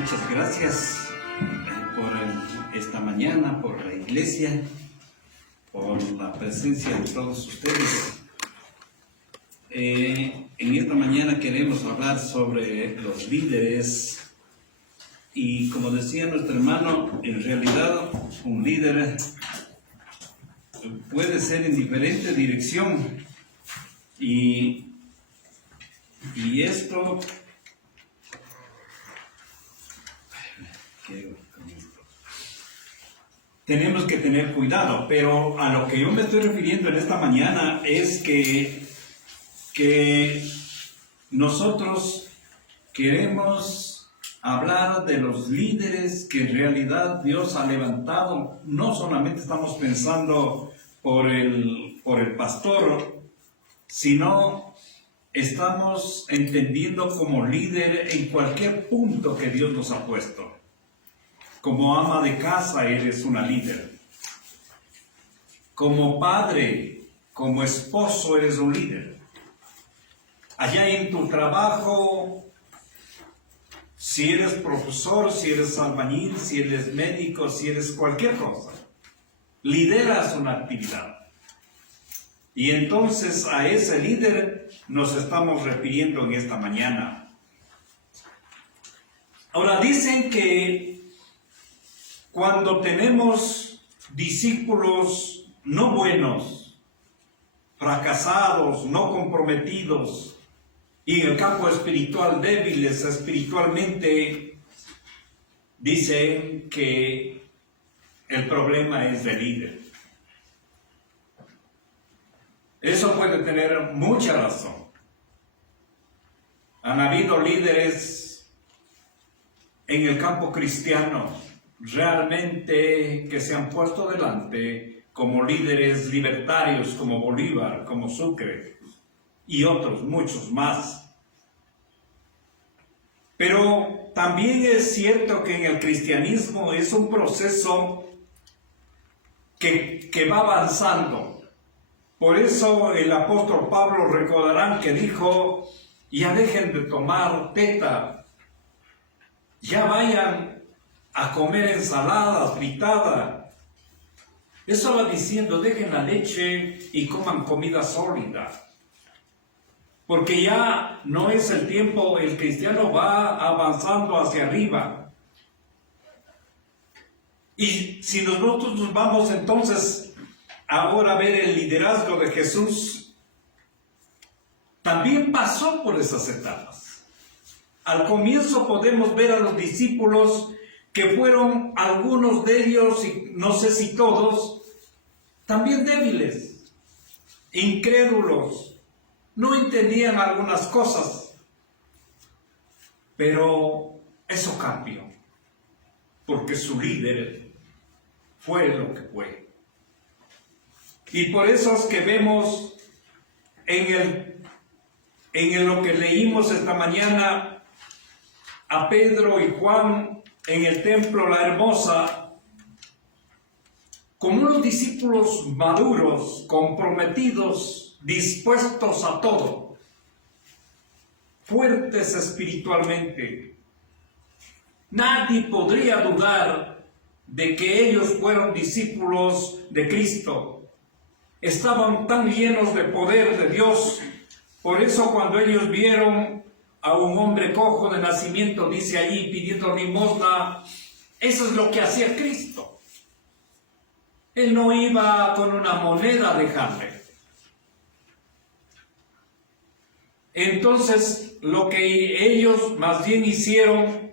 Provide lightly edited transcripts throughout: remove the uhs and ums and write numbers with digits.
Muchas gracias por esta mañana, por la iglesia, por la presencia de todos ustedes. En esta mañana queremos hablar sobre los líderes y, como decía nuestro hermano, en realidad un líder puede ser en diferente dirección y esto tenemos que tener cuidado, pero a lo que yo me estoy refiriendo en esta mañana es que nosotros queremos hablar de los líderes que en realidad Dios ha levantado. No solamente estamos pensando por el pastor, sino estamos entendiendo como líder en cualquier punto que Dios nos ha puesto. Como ama de casa eres una líder. Como padre, como esposo eres un líder. Allá en tu trabajo, si eres profesor, si eres albañil, si eres médico, si eres cualquier cosa, lideras una actividad. Y entonces a ese líder nos estamos refiriendo en esta mañana. Ahora dicen que cuando tenemos discípulos no buenos, fracasados, no comprometidos, y en el campo espiritual débiles espiritualmente, dicen que el problema es del líder. Eso puede tener mucha razón. Han habido líderes en el campo cristiano realmente que se han puesto delante como líderes libertarios, como Bolívar, como Sucre y otros, muchos más. Pero también es cierto que en el cristianismo es un proceso que va avanzando. Por eso el apóstol Pablo, recordarán que dijo: ya dejen de tomar teta, ya vayan a comer ensalada fritada. Eso va diciendo: dejen la leche y coman comida sólida. Porque ya no es el tiempo, el cristiano va avanzando hacia arriba. Y si nosotros nos vamos entonces ahora a ver el liderazgo de Jesús, también pasó por esas etapas. Al comienzo podemos ver a los discípulos que fueron algunos de ellos, y no sé si todos, también débiles, incrédulos, no entendían algunas cosas, pero eso cambió, porque su líder fue lo que fue. Y por eso es que vemos en lo que leímos esta mañana a Pedro y Juan en el templo La Hermosa, como unos discípulos maduros, comprometidos, dispuestos a todo, fuertes espiritualmente. Nadie podría dudar de que ellos fueron discípulos de Cristo. Estaban tan llenos de poder de Dios. Por eso cuando ellos vieron a un hombre cojo de nacimiento, dice allí, pidiendo limosna, eso es lo que hacía Cristo. Él no iba con una moneda a dejarle. Entonces, lo que ellos más bien hicieron,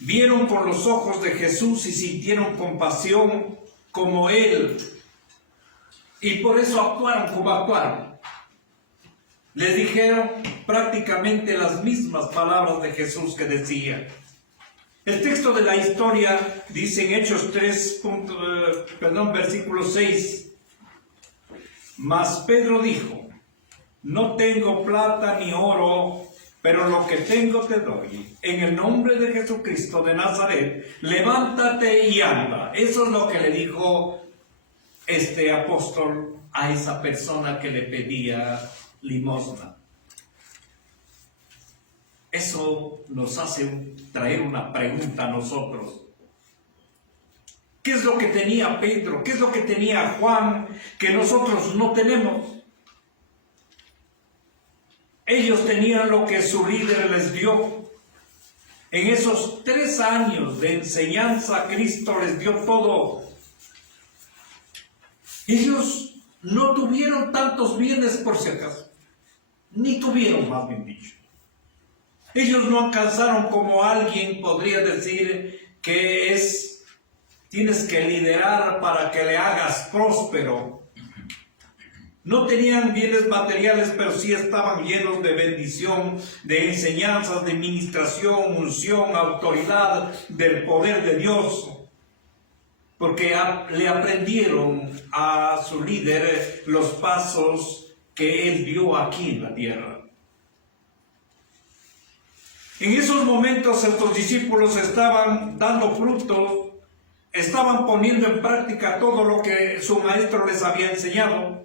vieron con los ojos de Jesús y sintieron compasión como Él. Y por eso actuaron como actuaron. Les dijeron prácticamente las mismas palabras de Jesús que decía. El texto de la historia dice en Hechos 3, versículo 6. Mas Pedro dijo: no tengo plata ni oro, pero lo que tengo te doy. En el nombre de Jesucristo de Nazaret, levántate y anda. Eso es lo que le dijo este apóstol a esa persona que le pedía limosna. Eso nos hace traer una pregunta a nosotros. ¿Qué es lo que tenía Pedro? ¿Qué es lo que tenía Juan que nosotros no tenemos? Ellos tenían lo que su líder les dio. En esos 3 años de enseñanza, Cristo les dio todo. Ellos no tuvieron tantos bienes por si acaso, ni tuvieron, más bien dicho. Ellos no alcanzaron, como alguien podría decir que tienes que liderar para que le hagas próspero. No tenían bienes materiales, pero sí estaban llenos de bendición, de enseñanzas, de ministración, unción, autoridad, del poder de Dios. Porque le aprendieron a su líder los pasos que él dio aquí en la tierra. En esos momentos estos discípulos estaban dando fruto, estaban poniendo en práctica todo lo que su maestro les había enseñado.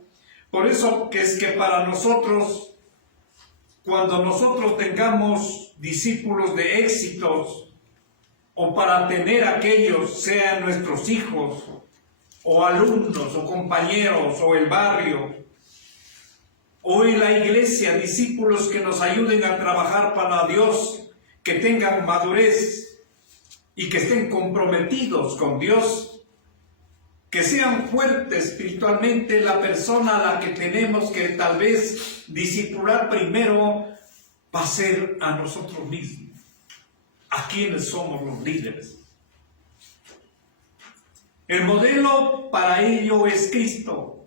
Por eso que es que para nosotros, cuando nosotros tengamos discípulos de éxitos, o para tener aquellos, sean nuestros hijos, o alumnos, o compañeros, o el barrio, o en la iglesia, discípulos que nos ayuden a trabajar para Dios, que tengan madurez y que estén comprometidos con Dios, que sean fuertes espiritualmente, la persona a la que tenemos que tal vez discipular primero va a ser a nosotros mismos, a quienes somos los líderes. El modelo para ello es Cristo.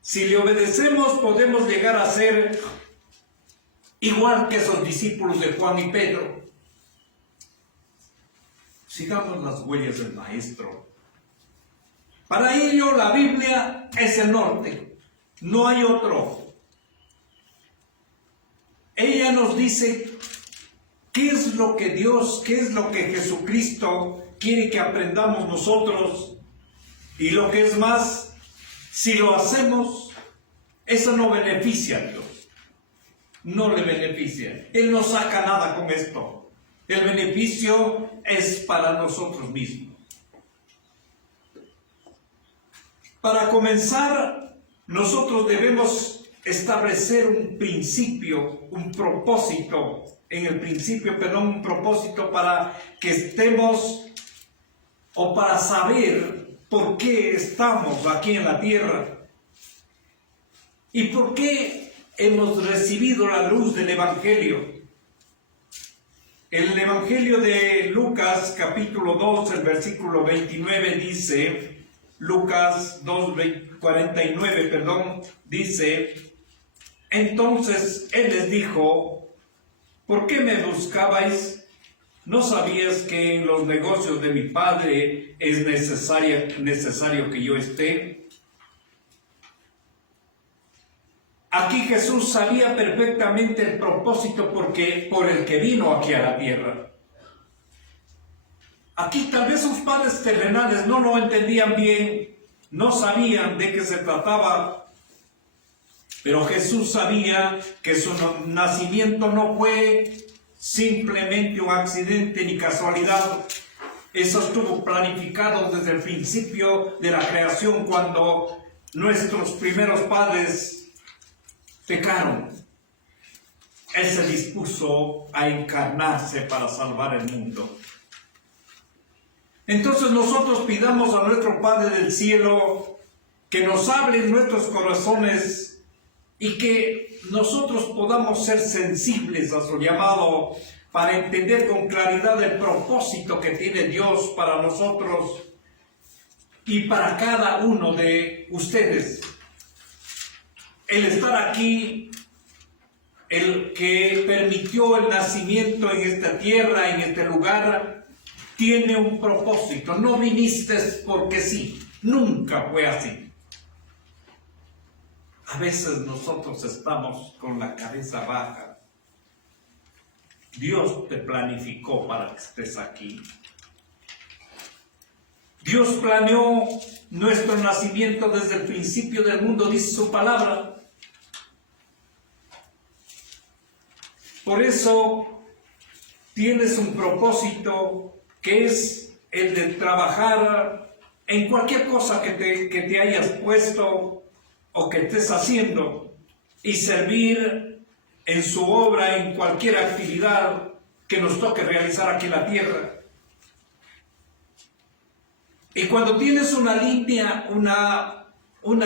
Si le obedecemos, podemos llegar a ser igual que esos discípulos de Juan y Pedro. Sigamos las huellas del Maestro. Para ello la Biblia es el norte, no hay otro. Ella nos dice qué es lo que Dios, qué es lo que Jesucristo quiere que aprendamos nosotros, y lo que es más, si lo hacemos, eso no beneficia a Dios, no le beneficia. Él no saca nada con esto. El beneficio es para nosotros mismos. Para comenzar, nosotros debemos establecer un principio, un propósito, un propósito para que estemos, o para saber por qué estamos aquí en la tierra y por qué hemos recibido la luz del Evangelio. El Evangelio de Lucas, capítulo 2, el versículo 29 dice, Lucas 2:49, dice: entonces él les dijo, ¿por qué me buscabais? ¿No sabías que en los negocios de mi Padre es necesario que yo esté? Aquí Jesús sabía perfectamente el propósito por el que vino aquí a la tierra. Aquí tal vez sus padres terrenales no lo entendían bien, no sabían de qué se trataba, pero Jesús sabía que su nacimiento no fue simplemente un accidente ni casualidad. Eso estuvo planificado desde el principio de la creación, cuando nuestros primeros padres pecaron. Él se dispuso a encarnarse para salvar el mundo. Entonces nosotros pidamos a nuestro Padre del cielo que nos hable en nuestros corazones y que nosotros podamos ser sensibles a su llamado para entender con claridad el propósito que tiene Dios para nosotros y para cada uno de ustedes. El estar aquí, el que permitió el nacimiento en esta tierra, en este lugar, tiene un propósito. No viniste porque sí, nunca fue así. A veces nosotros estamos con la cabeza baja. Dios te planificó para que estés aquí. Dios planeó nuestro nacimiento desde el principio del mundo, dice su palabra. Por eso tienes un propósito que es el de trabajar en cualquier cosa que te hayas puesto o que estés haciendo y servir en su obra, en cualquier actividad que nos toque realizar aquí en la tierra. Y cuando tienes una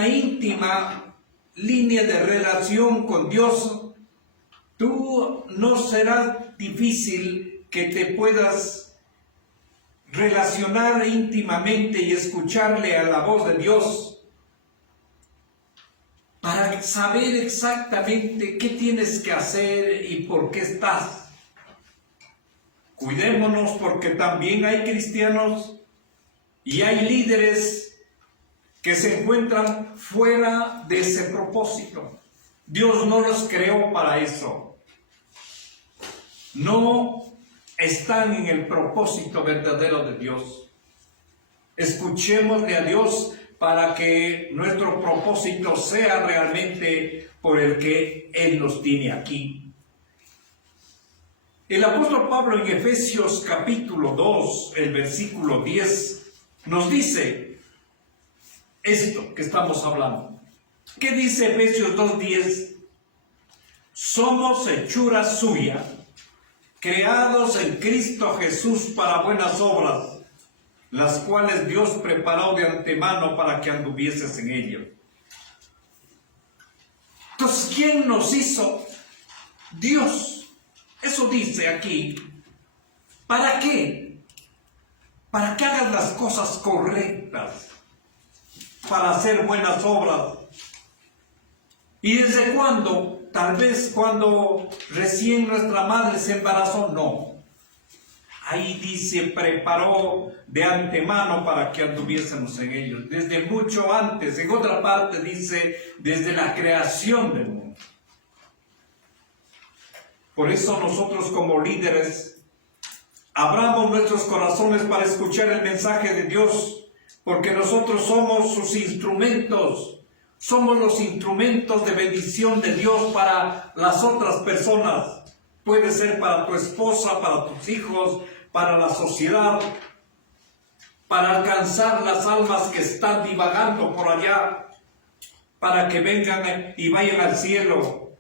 íntima línea de relación con Dios, tú no será difícil que te puedas relacionar íntimamente y escucharle a la voz de Dios para saber exactamente qué tienes que hacer y por qué estás. Cuidémonos, porque también hay cristianos y hay líderes que se encuentran fuera de ese propósito. Dios no los creó para eso. No están en el propósito verdadero de Dios. Escuchémosle a Dios para que nuestro propósito sea realmente por el que Él nos tiene aquí. El apóstol Pablo en Efesios capítulo 2, el versículo 10, nos dice esto que estamos hablando. ¿Qué dice Efesios 2:10? Somos hechura suya, creados en Cristo Jesús para buenas obras, las cuales Dios preparó de antemano para que anduvieses en ello. Entonces, ¿quién nos hizo? Dios. Eso dice aquí. ¿Para qué? Para que hagas las cosas correctas, para hacer buenas obras. ¿Y desde cuándo? Tal vez cuando recién nuestra madre se embarazó, no. Ahí dice, preparó de antemano para que anduviésemos en ellos. Desde mucho antes. En otra parte dice, desde la creación del mundo. Por eso nosotros como líderes, abramos nuestros corazones para escuchar el mensaje de Dios, porque nosotros somos sus instrumentos. Somos los instrumentos de bendición de Dios para las otras personas. Puede ser para tu esposa, para tus hijos, para la sociedad, para alcanzar las almas que están divagando por allá, para que vengan y vayan al cielo.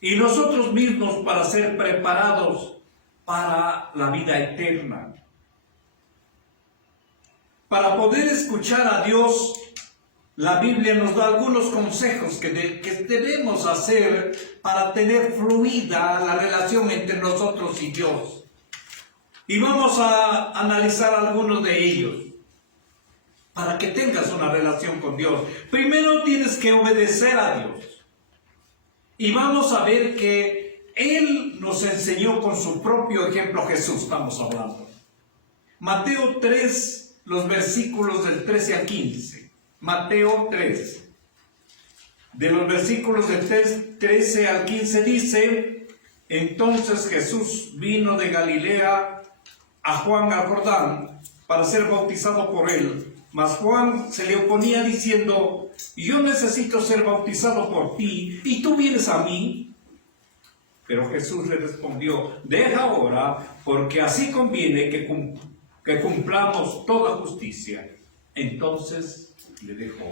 Y nosotros mismos para ser preparados para la vida eterna. Para poder escuchar a Dios, la Biblia nos da algunos consejos que debemos hacer para tener fluida la relación entre nosotros y Dios. Y vamos a analizar algunos de ellos para que tengas una relación con Dios. Primero tienes que obedecer a Dios. Y vamos a ver que Él nos enseñó con su propio ejemplo. Jesús, estamos hablando. Mateo 3, los versículos del 13 al 15. Mateo 3, de los versículos del 13 al 15 dice: entonces Jesús vino de Galilea a Juan al Jordán para ser bautizado por él. Mas Juan se le oponía diciendo: yo necesito ser bautizado por ti, ¿y tú vienes a mí? Pero Jesús le respondió: deja ahora, porque así conviene que cumplamos toda justicia. Entonces le dejó.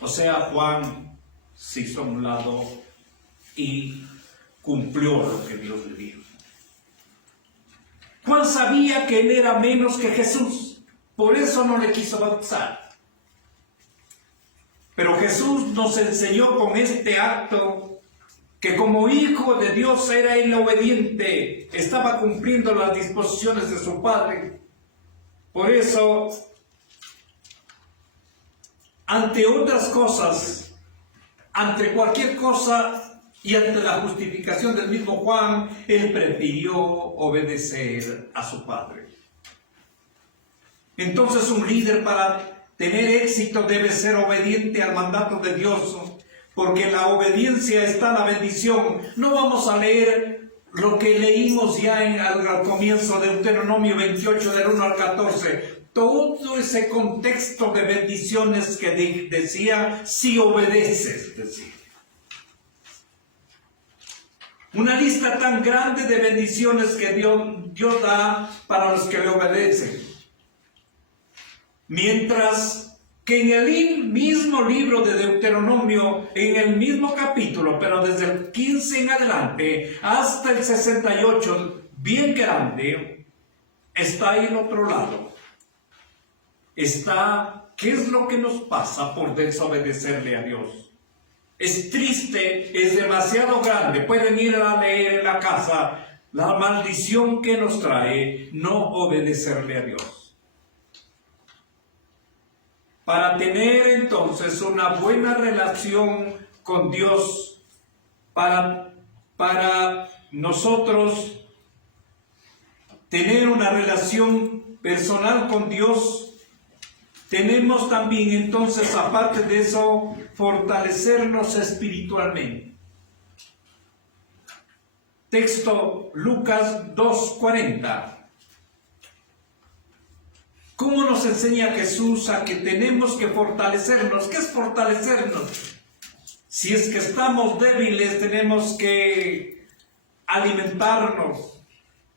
O sea, Juan se hizo a un lado y cumplió lo que Dios le dijo. Juan sabía que él era menos que Jesús, por eso no le quiso bautizar. Pero Jesús nos enseñó con este acto que como hijo de Dios era él obediente, estaba cumpliendo las disposiciones de su Padre. Por eso, ante otras cosas, ante cualquier cosa y ante la justificación del mismo Juan, él prefirió obedecer a su Padre. Entonces un líder para tener éxito debe ser obediente al mandato de Dios, porque en la obediencia está la bendición. No vamos a leer lo que leímos ya al comienzo de Deuteronomio 28 del 1 al 14. Todo ese contexto de bendiciones que decía, si obedeces, decía. Una lista tan grande de bendiciones que Dios da para los que le obedecen. Mientras que en el mismo libro de Deuteronomio, en el mismo capítulo, pero desde el 15 en adelante hasta el 68, bien grande, está ahí el otro lado. Está, ¿qué es lo que nos pasa por desobedecerle a Dios? Es triste, es demasiado grande. Pueden ir a leer en la casa la maldición que nos trae no obedecerle a Dios. Para tener entonces una buena relación con Dios, para nosotros tener una relación personal con Dios, tenemos también entonces, aparte de eso, fortalecernos espiritualmente. Texto Lucas 2:40. ¿Cómo nos enseña Jesús a que tenemos que fortalecernos? ¿Qué es fortalecernos? Si es que estamos débiles, tenemos que alimentarnos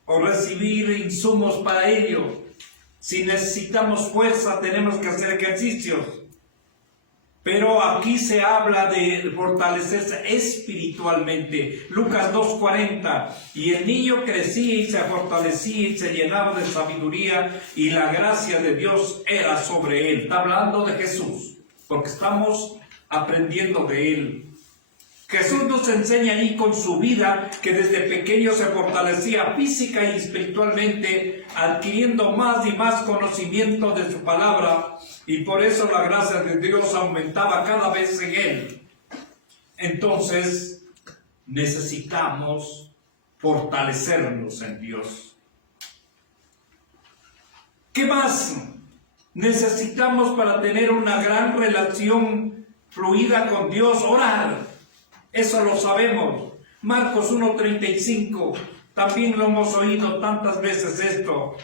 o recibir insumos para ello. Si necesitamos fuerza, tenemos que hacer ejercicios. Pero aquí se habla de fortalecerse espiritualmente. Lucas 2:40. Y el niño crecía y se fortalecía y se llenaba de sabiduría y la gracia de Dios era sobre él. Está hablando de Jesús, porque estamos aprendiendo de él. Jesús nos enseña ahí con su vida que desde pequeño se fortalecía física y espiritualmente, adquiriendo más y más conocimiento de su palabra, y por eso la gracia de Dios aumentaba cada vez en él. Entonces, necesitamos fortalecernos en Dios. ¿Qué más necesitamos para tener una gran relación fluida con Dios? Orar. Eso lo sabemos. Marcos 1:35, también lo hemos oído tantas veces esto.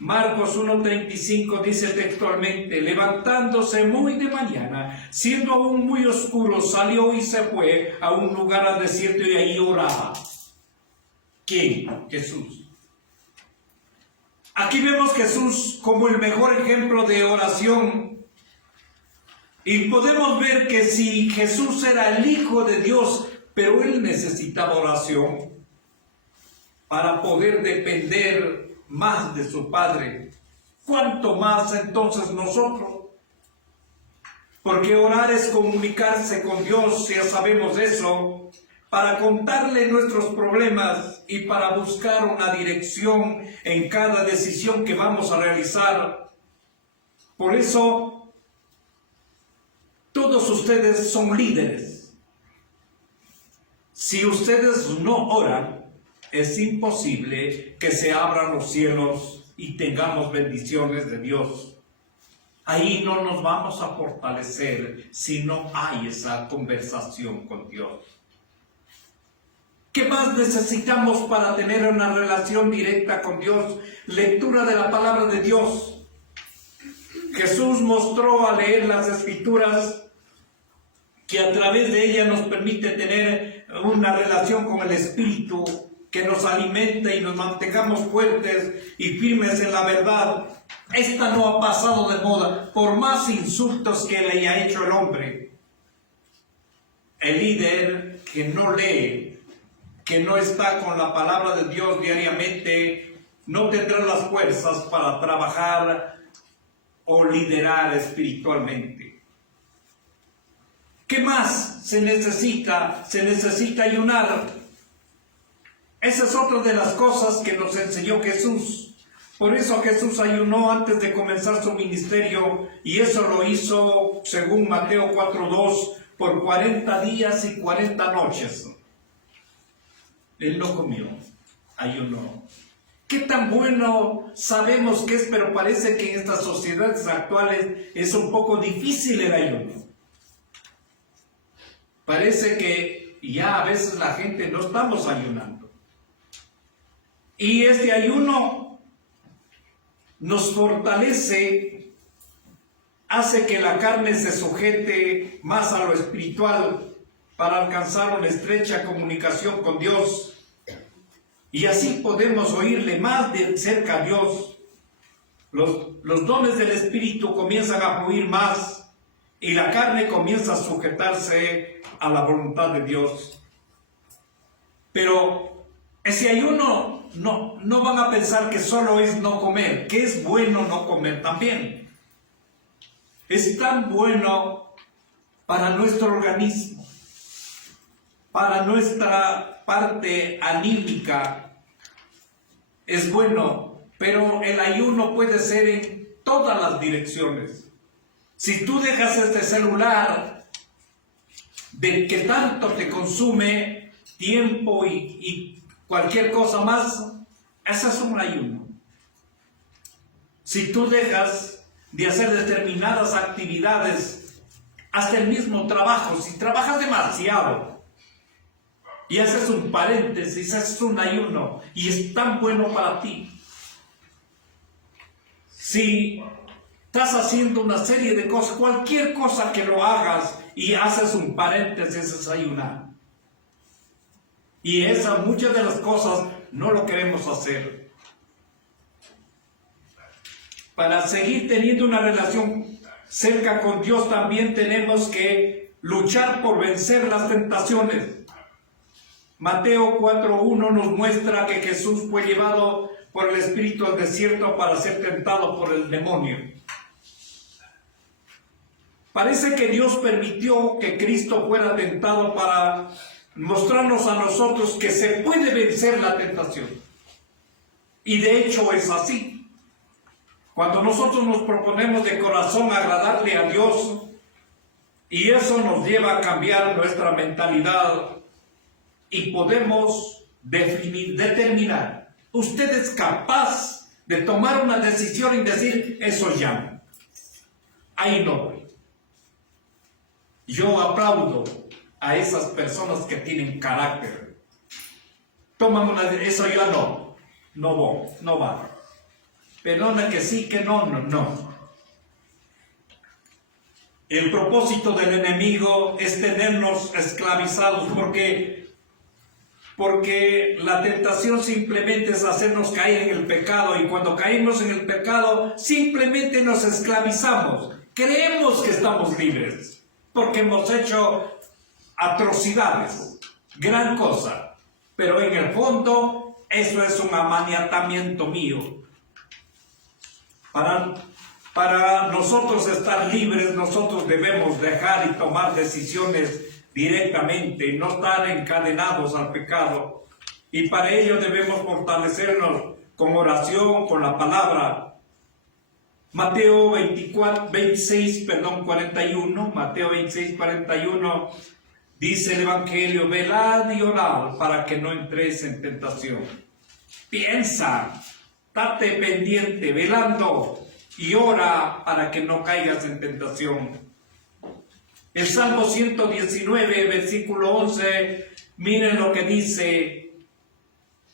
Marcos 1:35 dice textualmente: levantándose muy de mañana, siendo aún muy oscuro, salió y se fue a un lugar al desierto y ahí oraba. ¿Quién? Jesús. Aquí vemos Jesús como el mejor ejemplo de oración. Y podemos ver que si Jesús era el Hijo de Dios, pero él necesitaba oración para poder depender más de su Padre, ¿cuánto más entonces nosotros? Porque orar es comunicarse con Dios, ya sabemos eso, para contarle nuestros problemas y para buscar una dirección en cada decisión que vamos a realizar. Por eso, todos ustedes son líderes. Si ustedes no oran, es imposible que se abran los cielos y tengamos bendiciones de Dios. Ahí no nos vamos a fortalecer si no hay esa conversación con Dios. ¿Qué más necesitamos para tener una relación directa con Dios? Lectura de la palabra de Dios. Jesús mostró al leer las Escrituras que a través de ella nos permite tener una relación con el Espíritu que nos alimenta y nos mantengamos fuertes y firmes en la verdad. Esta no ha pasado de moda, por más insultos que le haya hecho el hombre. El líder que no lee, que no está con la palabra de Dios diariamente, no tendrá las fuerzas para trabajar o liderar espiritualmente. ¿Qué más se necesita? Se necesita ayunar. Esa es otra de las cosas que nos enseñó Jesús. Por eso Jesús ayunó antes de comenzar su ministerio, y eso lo hizo, según Mateo 4:2, por 40 días y 40 noches. Él no comió, ayunó. ¿Qué tan bueno sabemos que es? Pero parece que en estas sociedades actuales es un poco difícil el ayuno. Parece que ya a veces la gente no estamos ayunando. Y este ayuno nos fortalece, hace que la carne se sujete más a lo espiritual, para alcanzar una estrecha comunicación con Dios. Y así podemos oírle más de cerca a Dios. Los dones del Espíritu comienzan a fluir más y la carne comienza a sujetarse a la voluntad de Dios. Pero ese ayuno no van a pensar que solo es no comer, que es bueno no comer también. Es tan bueno para nuestro organismo, para nuestra parte anímica, es bueno, pero el ayuno puede ser en todas las direcciones. Si tú dejas este celular de que tanto te consume tiempo y cualquier cosa más, ese es un ayuno. Si tú dejas de hacer determinadas actividades, hasta el mismo trabajo, si trabajas demasiado y haces un paréntesis, haces un ayuno y es tan bueno para ti. Si estás haciendo una serie de cosas, cualquier cosa que lo hagas y haces un paréntesis, es ayunar. Y muchas de las cosas no lo queremos hacer. Para seguir teniendo una relación cerca con Dios también tenemos que luchar por vencer las tentaciones. Mateo 4:1 nos muestra que Jesús fue llevado por el Espíritu al desierto para ser tentado por el demonio. Parece que Dios permitió que Cristo fuera tentado para mostrarnos a nosotros que se puede vencer la tentación. Y de hecho es así. Cuando nosotros nos proponemos de corazón agradarle a Dios, y eso nos lleva a cambiar nuestra mentalidad, y podemos determinar, usted es capaz de tomar una decisión y decir, eso ya, ahí no voy. Yo aplaudo a esas personas que tienen carácter. Toman una decisión, eso ya no voy, no va. Perdona que sí, que no. El propósito del enemigo es tenernos esclavizados porque la tentación simplemente es hacernos caer en el pecado, y cuando caímos en el pecado simplemente nos esclavizamos. Creemos que estamos libres porque hemos hecho atrocidades, gran cosa, pero en el fondo eso es un amaniatamiento mío. Para nosotros estar libres, nosotros debemos dejar y tomar decisiones directamente, no estar encadenados al pecado. Y para ello debemos fortalecernos con oración, con la palabra. Mateo 26:41 dice el Evangelio, velad y orad para que no entréis en tentación. Piensa, estate pendiente, velando, y ora para que no caigas en tentación. El Salmo 119, versículo 11, miren lo que dice.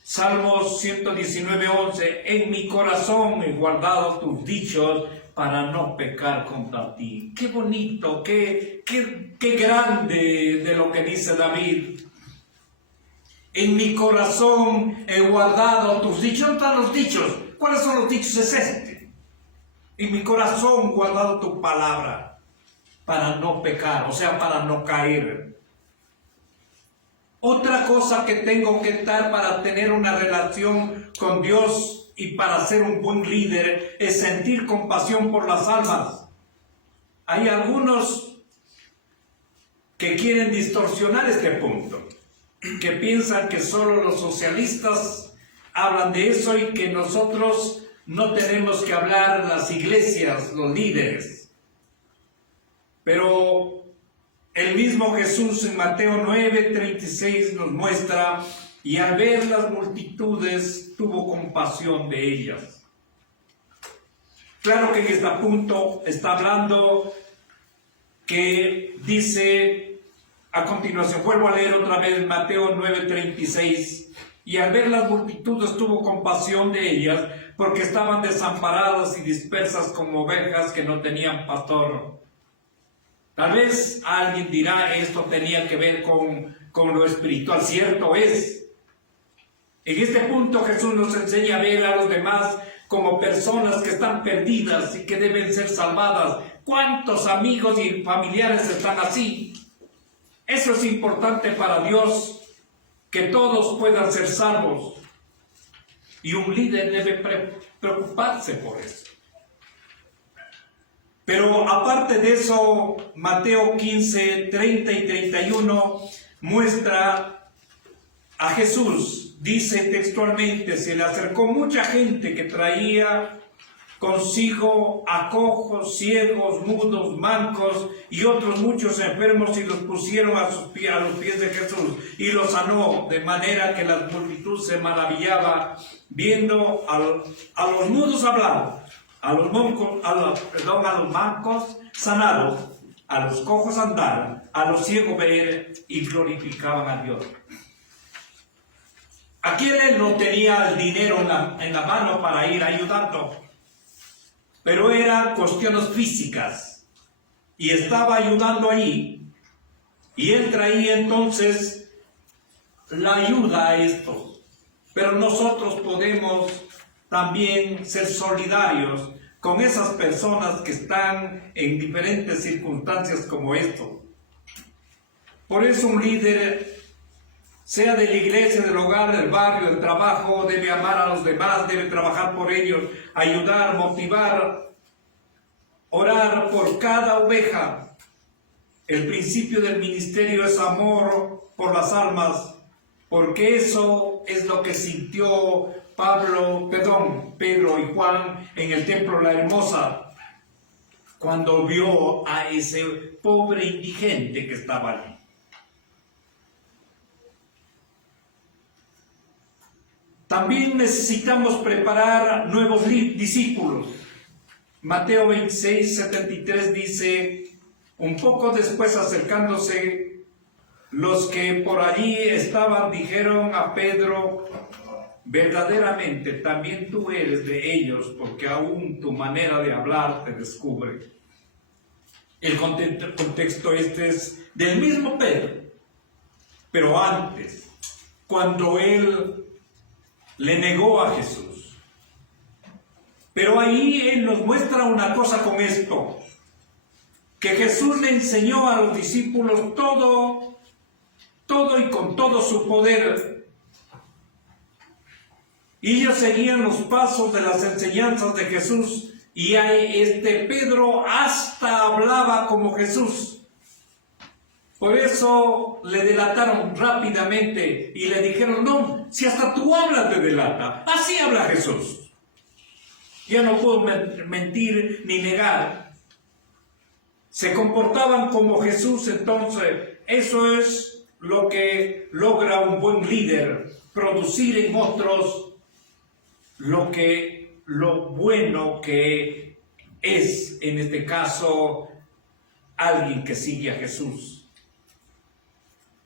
Salmo 119:11, en mi corazón he guardado tus dichos para no pecar contra ti. Qué bonito, qué grande de lo que dice David. En mi corazón he guardado tus dichos. ¿Dónde están los dichos? ¿Cuáles son los dichos? Es este. En mi corazón he guardado tu palabra para no pecar, o sea, para no caer. Otra cosa que tengo que estar para tener una relación con Dios y para ser un buen líder es sentir compasión por las almas. Hay algunos que quieren distorsionar este punto, que piensan que solo los socialistas hablan de eso y que nosotros no tenemos que hablar, las iglesias, los líderes. Pero el mismo Jesús en Mateo 9:36 nos muestra, y al ver las multitudes tuvo compasión de ellas. Claro que en este punto está hablando que dice a continuación, vuelvo a leer otra vez Mateo 9:36, y al ver las multitudes tuvo compasión de ellas, porque estaban desamparadas y dispersas como ovejas que no tenían pastor. Tal vez alguien dirá, esto tenía que ver con lo espiritual. Cierto es. En este punto Jesús nos enseña a ver a los demás como personas que están perdidas y que deben ser salvadas. ¿Cuántos amigos y familiares están así? Eso es importante para Dios, que todos puedan ser salvos. Y un líder debe preocuparse por eso. Pero aparte de eso, Mateo 15, 30 y 31 muestra a Jesús. Dice textualmente, se le acercó mucha gente que traía consigo a cojos, ciegos, mudos, mancos y otros muchos enfermos, y los pusieron a los pies de Jesús y los sanó, de manera que la multitud se maravillaba viendo a los mudos hablar, a los mancos sanados, a los cojos andar, a los ciegos ver, y glorificaban a Dios. Aquí él no tenía el dinero en la mano para ir ayudando, pero eran cuestiones físicas, y estaba ayudando allí, y él traía entonces la ayuda a esto. Pero nosotros podemos también ser solidarios con esas personas que están en diferentes circunstancias como esto. Por eso un líder, sea de la iglesia, del hogar, del barrio, del trabajo, debe amar a los demás, debe trabajar por ellos, ayudar, motivar, orar por cada oveja. El principio del ministerio es amor por las almas, porque eso es lo que sintió Pedro y Juan en el templo La Hermosa, cuando vio a ese pobre indigente que estaba allí. También necesitamos preparar nuevos discípulos. Mateo 26, 73 dice, un poco después acercándose, los que por allí estaban dijeron a Pedro, verdaderamente también tú eres de ellos, porque aún tu manera de hablar te descubre. El contexto este es del mismo Pedro, pero antes, cuando él le negó a Jesús. Pero ahí él nos muestra una cosa con esto, que Jesús le enseñó a los discípulos todo y con todo su poder. Y ellos seguían los pasos de las enseñanzas de Jesús, y Pedro hasta hablaba como Jesús. Por eso le delataron rápidamente y le dijeron, no, si hasta tú hablas te delata, así habla Jesús. Ya no puedo mentir ni negar. Se comportaban como Jesús. Entonces eso es lo que logra un buen líder, producir en otros lo bueno que es, en este caso, alguien que sigue a Jesús.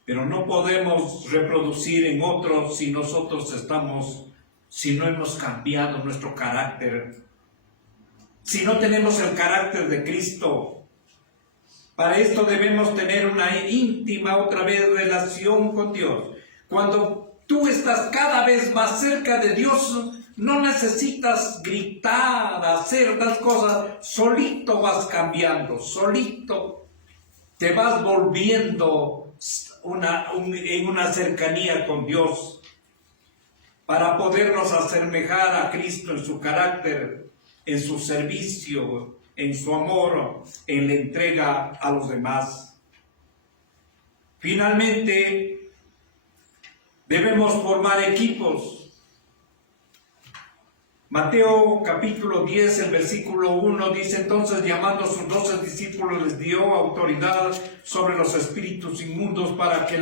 Pero no podemos reproducir en otros si no hemos cambiado nuestro carácter, si no tenemos el carácter de Cristo. Para esto debemos tener una íntima, otra vez, relación con Dios. Cuando tú estás cada vez más cerca de Dios, no necesitas gritar, hacer las cosas, solito vas cambiando, solito te vas volviendo en una cercanía con Dios, para podernos asemejar a Cristo en su carácter, en su servicio, en su amor, en la entrega a los demás. Finalmente, debemos formar equipos. Mateo capítulo 10, el versículo 1 dice, entonces llamando a sus 12 discípulos les dio autoridad sobre los espíritus inmundos para que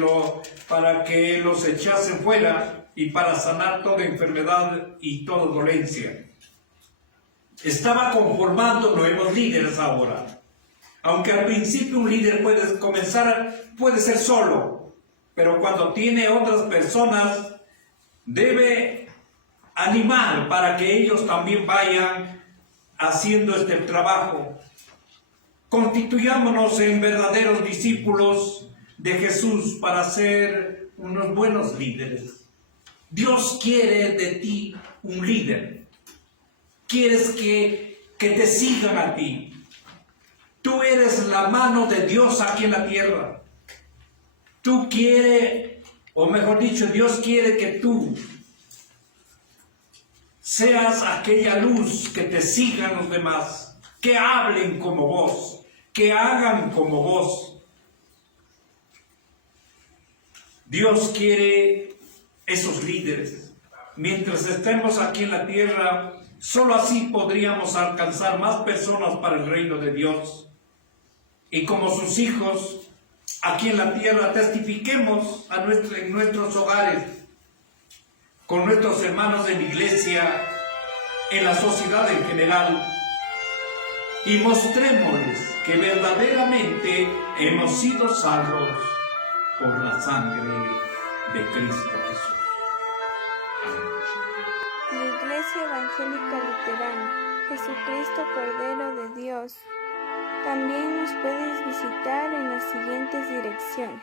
los echasen fuera y para sanar toda enfermedad y toda dolencia. Estaba conformando nuevos líderes ahora. Aunque al principio un líder puede ser solo, pero cuando tiene otras personas debe animar para que ellos también vayan haciendo este trabajo. Constituyámonos en verdaderos discípulos de Jesús para ser unos buenos líderes. Dios quiere de ti un líder. Quieres que te sigan a ti. Tú eres la mano de Dios aquí en la tierra. Tú quieres, o mejor dicho, Dios quiere que tú seas aquella luz que te sigan los demás, que hablen como vos, que hagan como vos. Dios quiere esos líderes. Mientras estemos aquí en la tierra, solo así podríamos alcanzar más personas para el reino de Dios. Y como sus hijos, aquí en la tierra testifiquemos en nuestros hogares, con nuestros hermanos de la iglesia, en la sociedad en general, y mostrémosles que verdaderamente hemos sido salvos por la sangre de Cristo Jesús. La Iglesia Evangélica Luterana, Jesucristo Cordero de Dios. También nos puedes visitar en las siguientes direcciones: